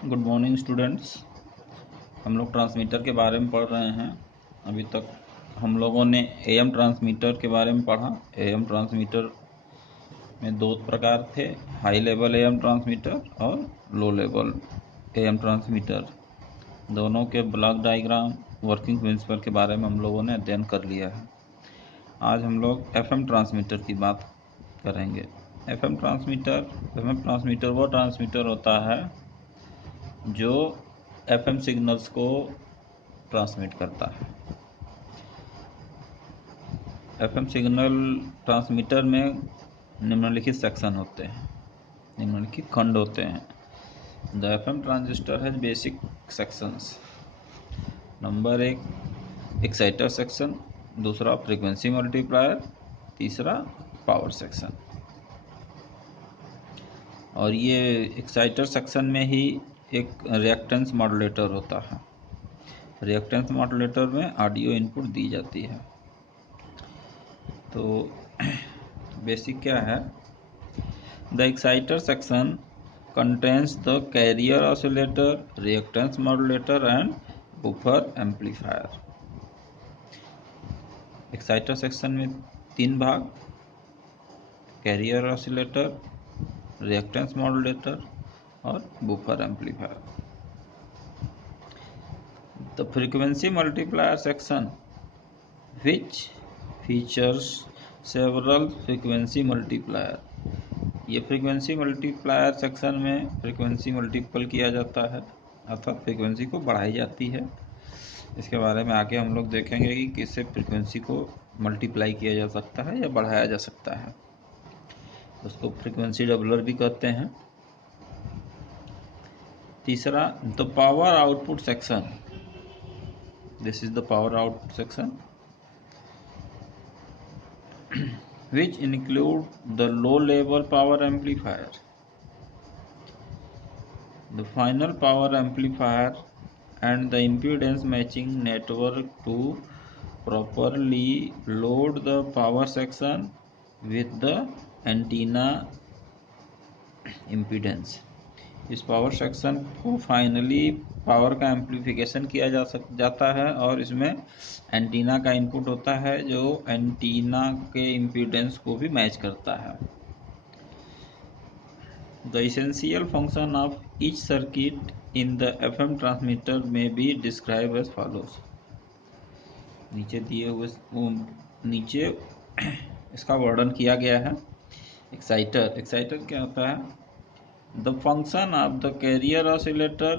Good morning students. हम लोग transmitter के बारे में पढ़ रहे हैं। अभी तक हम लोगों ने एएम ट्रांसमीटर के बारे में पढ़ा। एएम ट्रांसमीटर में दो प्रकार थे, हाई लेवल एएम ट्रांसमीटर और लो लेवल एएम ट्रांसमीटर। दोनों के ब्लॉक डायग्राम, वर्किंग प्रिंसिपल के बारे में हम लोगों ने अध्ययन कर लिया है। आज हम लोग एफएम ट्रांसमीटर की बात करेंगे। एफएम ट्रांसमीटर वो ट्रांसमीटर होता है जो एफएम सिग्नल्स को ट्रांसमिट करता है। एफएम सिग्नल ट्रांसमीटर में निम्नलिखित सेक्शन होते हैं, निम्नलिखित खंड होते हैं। The FM transistor has basic sections. Number 1 exciter section, दूसरा फ्रीक्वेंसी मल्टीप्लायर, तीसरा पावर सेक्शन। और ये एक्साइटर सेक्शन में ही एक रिएक्टेंस मॉड्यूलेटर होता है। रिएक्टेंस मॉड्यूलेटर में ऑडियो इनपुट दी जाती है। तो बेसिक क्या है? The exciter section contains the carrier oscillator, reactance modulator and buffer amplifier. Exciter section में 3 भाग, कैरियर ऑसिलेटर, रिएक्टेंस मॉड्यूलेटर और buffer amplifier. The frequency multiplier section which features several frequency multiplier। ये फ्रीक्वेंसी मल्टीप्लायर सेक्शन में frequency multiple किया जाता है, अर्थात frequency को बढ़ाई जाती है। इसके बारे में आगे हम लोग देखेंगे कि किससे फ्रीक्वेंसी को मल्टीप्लाई किया जा सकता है या बढ़ाया जा सकता है। उसको फ्रीक्वेंसी डबलर भी कहते हैं। तीसरा the power output section. This is the power output section which include the low level power amplifier, the final power amplifier and the impedance matching network to properly load the power section with the antenna impedance। इस power section को finally power का amplification किया जाता है और इसमें antenna का input होता है जो एंटीना के इम्पीडेंस को भी मैच करता है। The essential function of each circuit in the FM transmitter में बी डिस्क्राइब एज फॉलोज। नीचे दिए हुए नीचे इसका वर्णन किया गया है। एक्साइटर क्या होता है? The function of the carrier oscillator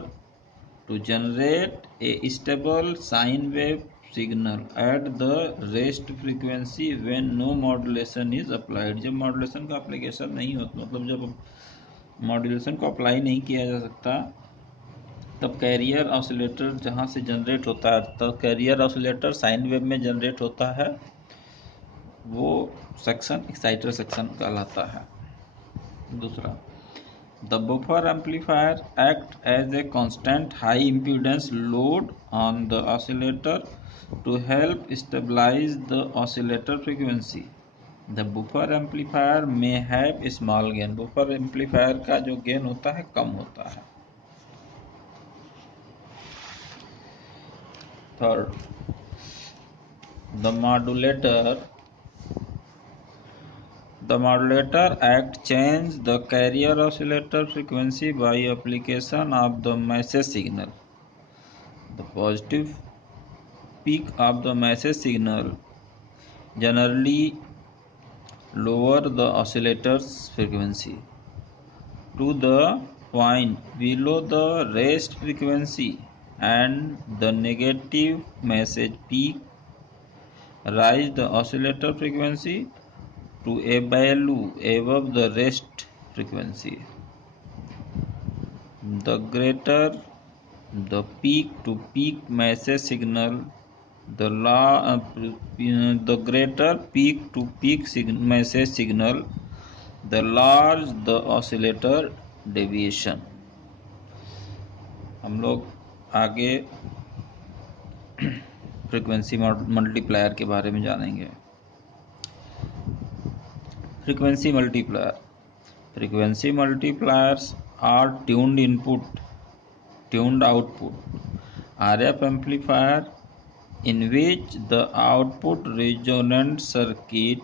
to generate a stable sine wave signal at the rest frequency when no modulation is applied। जब मॉड्यूलेशन का एप्लीकेशन नहीं होता, मतलब जब मॉड्यूलेशन को अप्लाई नहीं किया जा सकता, तब कैरियर ऑसिलेटर जहाँ से जनरेट होता है, तब कैरियर ऑसिलेटर साइन वेव में जनरेट होता है, वो सेक्शन एक्साइटर सेक्शन कहलाता है। दूसरा, the buffer amplifier acts as a constant high impedance load on the oscillator to help stabilize the oscillator frequency। The buffer amplifier may have small gain। buffer amplifier का जो gain होता है कम होता है। Third, the modulator act change the carrier oscillator frequency by application of the message signal। The positive peak of the message signal generally lower the oscillator's frequency to the point below the rest frequency, and the negative message peak rise the oscillator frequency to a value above the rest frequency। The greater the peak to peak message signal, the greater peak to peak message signal, the large the oscillator deviation। हम लोग आगे frequency multiplier के बारे में जानेंगे। Frequency multipliers are tuned input tuned output. RF amplifier in which the output resonant circuit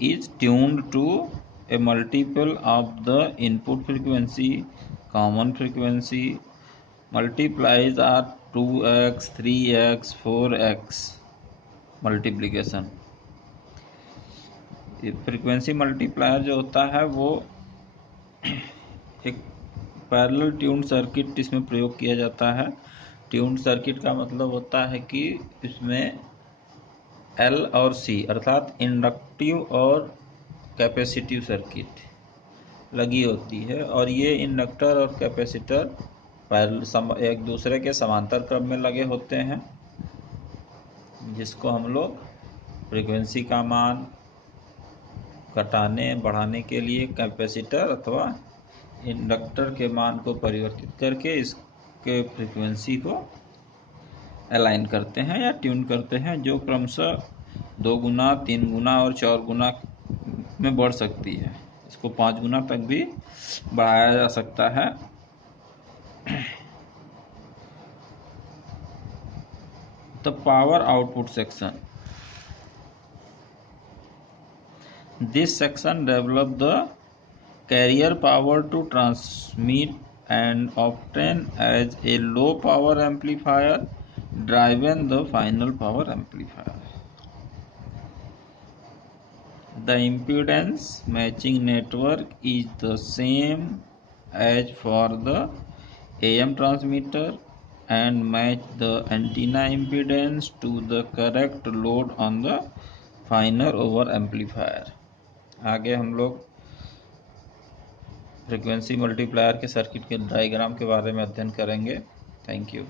is tuned to a multiple of the input frequency. Common frequency multiplies are 2x, 3x, 4x multiplication. Frequency multiplier जो होता है वो एक parallel tuned circuit इसमें प्रयोग किया जाता है. ट्यून्ड सर्किट का मतलब होता है कि इसमें L और C अर्थात इंडक्टिव और कैपेसिटिव सर्किट लगी होती है, और ये इंडक्टर और कैपेसिटर पैरेलल एक दूसरे के समांतर क्रम में लगे होते हैं, जिसको हम लोग फ्रीक्वेंसी का मान घटाने बढ़ाने के लिए कैपेसिटर अथवा इंडक्टर के मान को परिवर्तित करके इसके फ्रीक्वेंसी को अलाइन करते हैं या ट्यून करते हैं, जो क्रमशः 2 गुना, 3 गुना और 4 गुना में बढ़ सकती है. इसको 5 गुना तक भी बढ़ाया जा सकता है. The power output section. This section develops the carrier power to transmit and often as a low power amplifier driven the final power amplifier. The impedance matching network is the same as for the AM transmitter and match the antenna impedance to the correct load on the final over amplifier. आगे हम लोग frequency multiplier के circuit के diagram के बारे में अध्ययन करेंगे. Thank you.